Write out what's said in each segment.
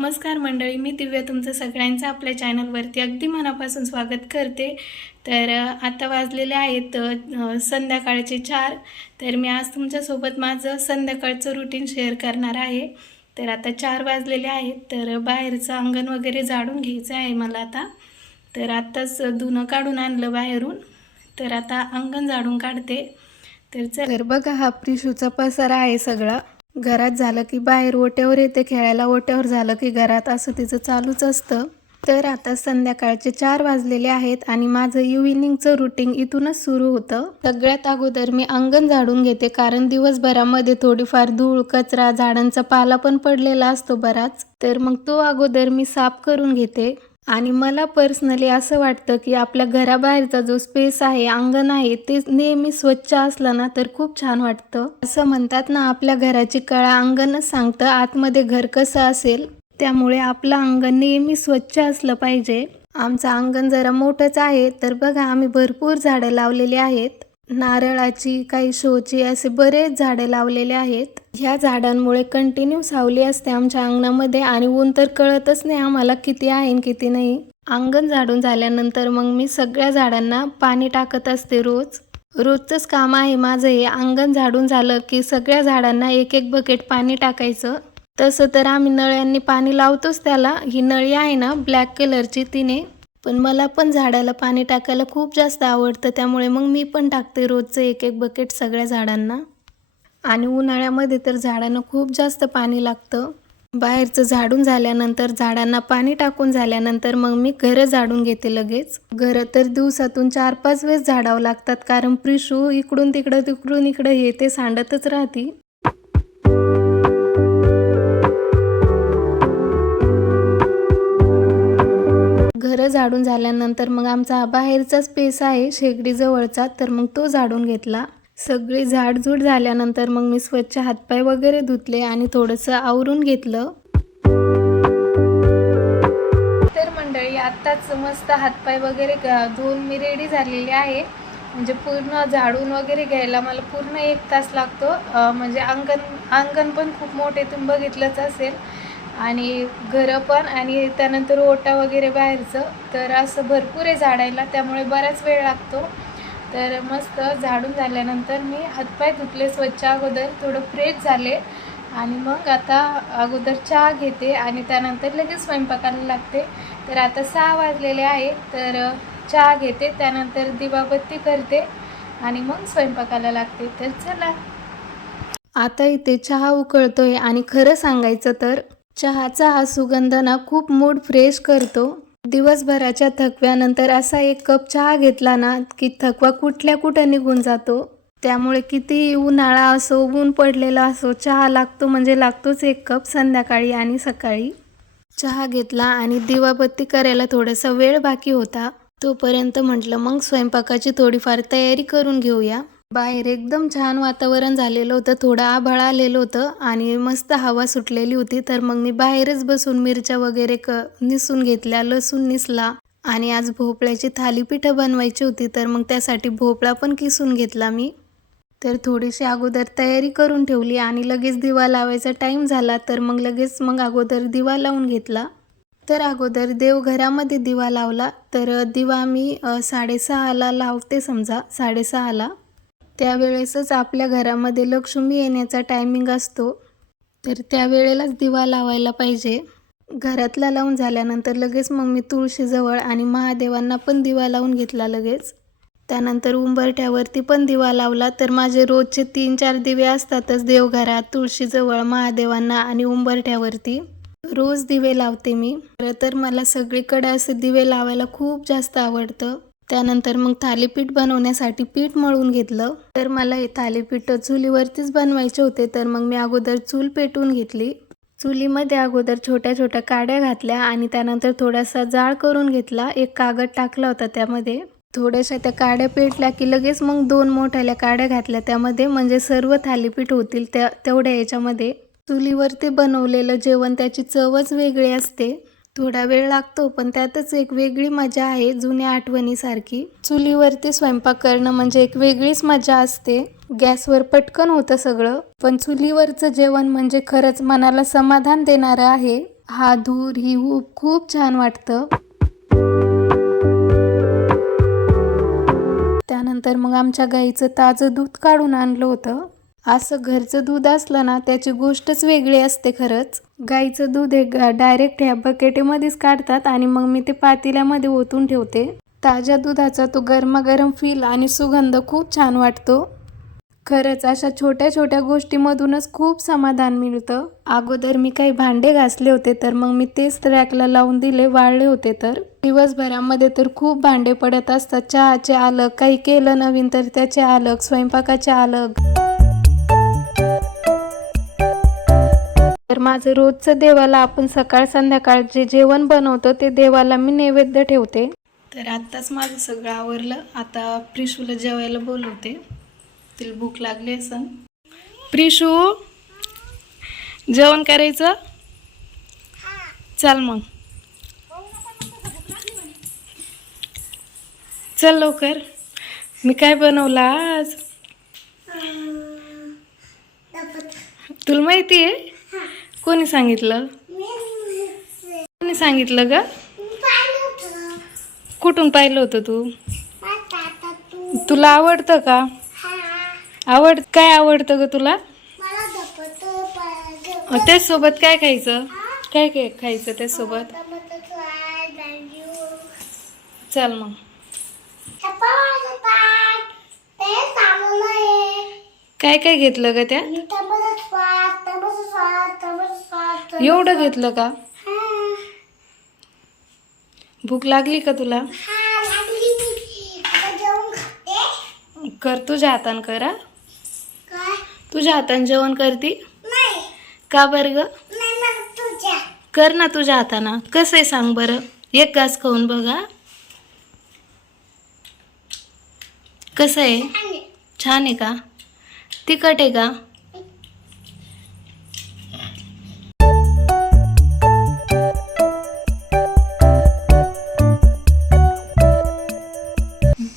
नमस्कार मंडळी, मी दिव्या तुमचं सगळ्यांचं आपल्या चॅनलवरती अगदी मनापासून स्वागत करते। तर आता वाजलेले आहेत संध्याकाळचे 4। तर मी आज तुमच्यासोबत माझं संध्याकाळचं रुटीन शेअर करणार आहे। तर आता 4 वाजलेले आहेत, तर बाहेरचं अंगण वगैरे झाडून घ्यायचं आहे मला आता। तर आत्ताच धुणं काढून आणलं बाहेरून, तर आता अंगण झाडून काढते। तर बघा, हा प्रिशूचा पसारा आहे सगळा। घरात झालं की बाहेर ओट्यावर येते खेळायला, ओट्यावर झालं की घरात, असं तिचं चालूच असतं। तर आता संध्याकाळचे 4 वाजलेले आहेत आणि माझं इव्हिनिंगचं रुटीन इथूनच सुरू होतं। सगळ्यात अगोदर मी अंगण झाडून घेते, कारण दिवसभरामध्ये थोडीफार धूळ कचरा झाडांचा पाला पण पडलेला असतो बराच। तर मग तो अगोदर मी साफ करून घेते। आणि मला पर्सनली असं वाटतं की आपल्या घराबाहेरचा जो स्पेस आहे, अंगण आहे, ते नेहमी स्वच्छ असलं ना तर खूप छान वाटतं। असं म्हणतात ना, आपल्या घराची कळा अंगणच सांगतं आतमध्ये घर कसं असेल। त्यामुळे आपलं अंगण नेहमी स्वच्छ असलं पाहिजे। आमचं अंगण जरा मोठंच आहे, तर बघा आम्ही भरपूर झाडं लावलेली आहेत। नारळाची, काही शोची, असे बरेच झाडे लावलेले आहेत। ह्या झाडांमुळे कंटिन्यू सावली असते आमच्या अंगणामध्ये आणि ऊन तर कळतच नाही आम्हाला किती आहे आणि किती नाही। अंगण झाडून झाल्यानंतर मग मी सगळ्या झाडांना पाणी टाकत असते रोजचंच काम आहे माझं हे। अंगण झाडून झालं की सगळ्या झाडांना एक एक बकेट पाणी टाकायचं। तसं तर आम्ही नळ्यांनी पाणी लावतोच त्याला। ही नळी आहे ना ब्लॅक कलरची, तिने। पण मला पण झाडाला पाणी टाकायला खूप जास्त आवडतं, त्यामुळे मग मी पण टाकते रोजचं एक एक बकेट सगळ्या झाडांना। आणि उन्हाळ्यामध्ये तर झाडांना खूप जास्त पाणी लागतं। बाहेरचं झाडून झाल्यानंतर, झाडांना पाणी टाकून झाल्यानंतर मग मी घरं झाडून घेते लगेच। घरं तर दिवसातून 4-5 वेळेस झाडावं लागतात, कारण प्रिशू इकडून तिकडं हे ते सांडतच राहती। घरं झाडून झाल्यानंतर मग आमचा बाहेरचा स्पेस आहे शेगडी जवळचा, तर मग तो झाडून घेतला। सगळी झाडझूड झाल्यानंतर मग मी स्वच्छ हातपाय वगैरे धुतले आणि थोडंसं आवरून घेतलं। तर मंडळी, आत्ताच मस्त हातपाय वगैरे धुवून मी रेडी झालेली आहे। म्हणजे पूर्ण झाडून वगैरे घ्यायला मला पूर्ण 1 तास लागतो। म्हणजे अंगण पण खूप मोठे, तुम्ही बघितलंच असेल, आणि घरं पण, आणि त्यानंतर ओटा वगैरे बाहेरचं, तर असं भरपूर आहे झाडायला, त्यामुळे बराच वेळ लागतो। तर मस्त झाडून झाल्यानंतर मी हातपाय धुतले स्वच्छ, अगोदर थोडं फ्रेश झाले, आणि मग आता अगोदर चहा घेते आणि त्यानंतर लगेच स्वयंपाकाला लागते। तर आता 6 वाजलेले आहे, तर चहा घेते, त्यानंतर दिवाबत्ती करते आणि मग स्वयंपाकाला लागते। तर चला, आता इथे चहा उकळतोय आणि खरं सांगायचं तर चहाचा हा सुगंध ना खूप मूड फ्रेश करतो। दिवसभराच्या थकव्यानंतर असा 1 कप चहा घेतला ना की थकवा कुठं निघून जातो। त्यामुळे कितीही उन्हाळा असो, ऊन पडलेला असो, चहा लागतो म्हणजे लागतोच 1 कप, संध्याकाळी आणि सकाळी। चहा घेतला आणि दिवाबत्ती करायला थोडासा वेळ बाकी होता, तोपर्यंत म्हटलं मग स्वयंपाकाची थोडीफार तयारी करून घेऊया। बाहेर एकदम छान वातावरण झालेलं होतं, थोडं आभाळ आलेलं होतं आणि मस्त हवा सुटलेली होती। तर मग मी बाहेरच बसून मिरच्या वगैरे निसून घेतल्या, लसूण निसला, आणि आज भोपळ्याची थालीपीठं बनवायची होती, तर मग त्यासाठी भोपळा पण किसून घेतला मी। तर थोडीशी अगोदर तयारी करून ठेवली आणि लगेच दिवा लावायचा टाईम झाला, तर मग लगेच अगोदर दिवा लावून घेतला। तर अगोदर देवघरामध्ये दिवा लावला, तर दिवा मी 6:30ला लावते, समजा 6:30ला। त्यावेळेसच आपल्या घरामध्ये लक्ष्मी येण्याचा टायमिंग असतो, तर त्यावेळेलाच दिवा लावायला पाहिजे। घरातला लावून झाल्यानंतर लगेच मग मी तुळशीजवळ आणि महादेवांना पण दिवा लावून घेतला लगेच। त्यानंतर उंबरठ्यावरती पण दिवा लावला। तर माझे रोजचे 3-4 दिवे असतातच देवघरात, तुळशीजवळ, महादेवांना आणि उंबरठ्यावरती रोज दिवे लावते मी। तर मला सगळीकडे असे दिवे लावायला खूप जास्त आवडतं। त्यानंतर मग थालीपीठ बनवण्यासाठी पीठ मळून घेतलं। तर मला हे थालीपीठ चुलीवरतीच बनवायचे होते, तर मग मी अगोदर चूल पेटवून घेतली। चुलीमध्ये अगोदर छोट्या छोट्या काड्या घातल्या आणि त्यानंतर थोडासा जाळ करून घेतला, 1 कागद टाकला होता त्यामध्ये। थोड्याशा त्या काड्या पेटल्या की लगेच मग 2 मोठ्याल्या काड्या घातल्या त्यामध्ये, म्हणजे सर्व थालीपीठ होतील तेवढ्या याच्यामध्ये। चुलीवरती बनवलेलं जेवण, त्याची चवच वेगळी असते। थोडा वेळ लागतो, पण त्यातच एक वेगळी मजा आहे, जुन्या आठवणीसारखी। चुलीवरती स्वयंपाक करणं म्हणजे एक वेगळीच मजा असते। गॅसवर पटकन होतं सगळं, पण चुलीवरचं जेवण म्हणजे खरंच मनाला समाधान देणारं आहे। हा धूर, ही ऊब खूप छान वाटतं. त्यानंतर मग आमच्या गाईचं ताजं दूध काढून आणलं होतं. असं घरचं दूध असलं ना त्याची गोष्टच वेगळी असते खरंच. गाईचं दूध हे डायरेक्ट ह्या बकेटेमध्येच काढतात आणि मग मी ते पातेल्यामध्ये ओतून ठेवते. ताज्या दुधाचा तो गरमागरम फील आणि सुगंध खूप छान वाटतो. खरंच अशा छोट्या छोट्या गोष्टीमधूनच खूप समाधान मिळतं. अगोदर मी काही भांडे घासले होते तर मग मी तेच रॅकला लावून दिले, वाळले होते तर. दिवसभरामध्ये तर खूप भांडे पडत असतात. चहाचे अलग, काही केलं नवीन तर त्याचे अलग, स्वयंपाकाचे अलग. तर माझं रोजचं देवाला आपण सकाळ संध्याकाळ जे जेवण बनवतो ते देवाला मी नैवेद्य ठेवते. तर आत्ताच माझं सगळं आवरलं. आता प्रिशूला जेवायला बोलवते. तिला भूक लागली असं. प्रिशू, जेवण करायचं? चल मग, चल लवकर. मी काय बनवलं आज तुला माहिती आहे? कोणी सांगितलं? कोणी सांगितलं ग? कुठून पाहिलं होतं तू? तुला आवडतं का? काय आवडतं ग तुला? त्याचसोबत काय खायचं? काय काय खायचं त्याचसोबत? चल मग. काय काय घेतलं ग त्यात? एवढं घेतलं का? भूक लागली का तुला? कर, तुझ्या हातान करा. तुझ्या हातान जेवण करती का बरं ग? कर ना तुझ्या हाताना. कसं आहे सांग बरं. एक घास खाऊन बघा. कसं आहे? छान आहे का? तिखट आहे का?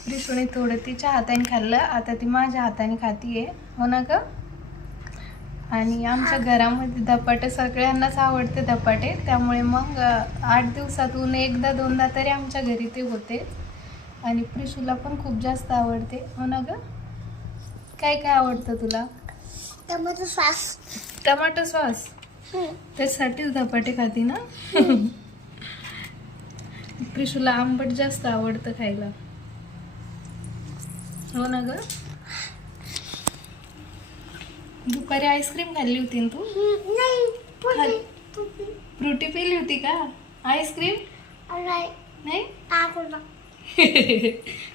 प्रिशूने थोडं तिच्या हाताने खाल्लं, आता ती माझ्या हाताने खातीये. हो ना ग? आणि आमच्या घरामध्ये धपाटे सगळ्यांनाच आवडते धपाटे, त्यामुळे मग 8 दिवसातून एकदा दोनदा तरी आमच्या घरी ते होते. आणि प्रिशूला पण खूप जास्त आवडते. हो ना ग? काय काय आवडतं तुला? Tomato sauce. Tomato sauce? त्यासाठीच धपाटे खाती ना? प्रिशूला आंबट जास्त आवडतं खायला. हो ना ग? दुपारी आईस्क्रीम खाल्ली होती ना तू? नाही, फ्रुटी पिली होती का? आईस्क्रीम नाही?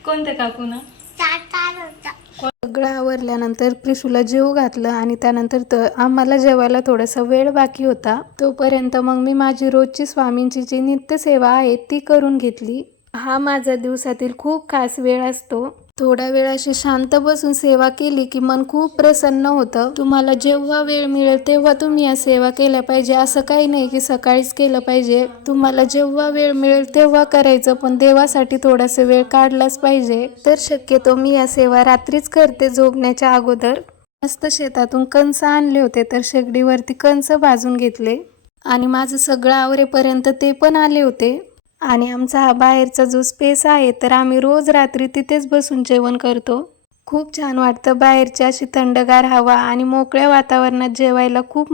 कोणत्या काकूना? सगळं आवरल्यानंतर प्रिशूला जेवू घातलं आणि त्यानंतर आम्हाला जेवायला थोडासा वेळ बाकी होता. तोपर्यंत मग मी माझी रोजची स्वामींची जी नित्यसेवा आहे ती करून घेतली. हा माझा दिवसातील खूप खास वेळ असतो. थोडा वेळ अशी शांत बसून सेवा केली की मन खूप प्रसन्न होतं. तुम्हाला जेव्हा वेळ मिळेल तेव्हा तुम्ही या सेवा केल्या पाहिजे. असं काही नाही की सकाळीच केलं पाहिजे. तुम्हाला जेव्हा वेळ मिळेल तेव्हा करायचं, पण देवासाठी थोडासा वेळ काढलाच पाहिजे. तर शक्यतो मी या सेवा रात्रीच करते झोपण्याच्या अगोदर. मस्त शेतातून कणसं आणले होते तर शेगडीवरती कणसं भाजून घेतले आणि माझं सगळं आवरेपर्यंत ते पण आले होते. आणि आमचा हा बाहेरचा जो स्पेस आहे तर आम्ही रोज रात्री तिथेच बसून जेवण करतो. खूप छान वाटतं. बाहेरची अशी थंडगार हवा आणि मोकळ्या वातावरणात जेवायला खूप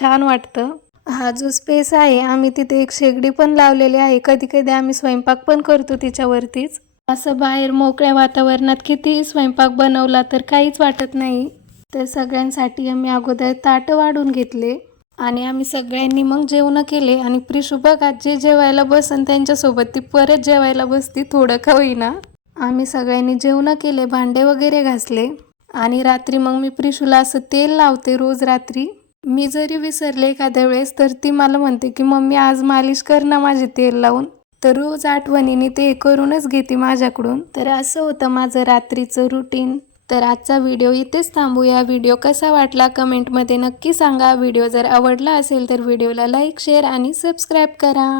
छान वाटतं. हा जो स्पेस आहे आम्ही तिथे एक शेगडी पण लावलेली आहे. कधी कधी आम्ही स्वयंपाक पण करतो तिच्यावरतीच. असं बाहेर मोकळ्या वातावरणात कितीही स्वयंपाक बनवला तर काहीच वाटत नाही. तर सगळ्यांसाठी आम्ही अगोदर ताटं वाढून घेतले आणि आम्ही सगळ्यांनी मग जेवण केले. आणि प्रिशू बघा जे जेवायला बसन त्यांच्यासोबत ती परत जेवायला बसती, थोडं का होईना. आम्ही सगळ्यांनी जेवण केले, भांडे वगैरे घासले आणि रात्री मग मी प्रिशूला असं तेल लावते रोज रात्री. मी जरी विसरले एखाद्या वेळेस तर ती मला म्हणते की मम्मी आज मालिश कर ना माझे तेल लावून. तर रोज आठवणीने ते करूनच घेते माझ्याकडून. तर असं होतं माझं रात्रीचं रुटीन. तर आजचा व्हिडिओ इथेच थांबूया. व्हिडिओ कसा वाटला कमेंटमध्ये नक्की सांगा. व्हिडिओ जर आवडला असेल तर व्हिडिओला लाईक, शेअर आणि सबस्क्राईब करा.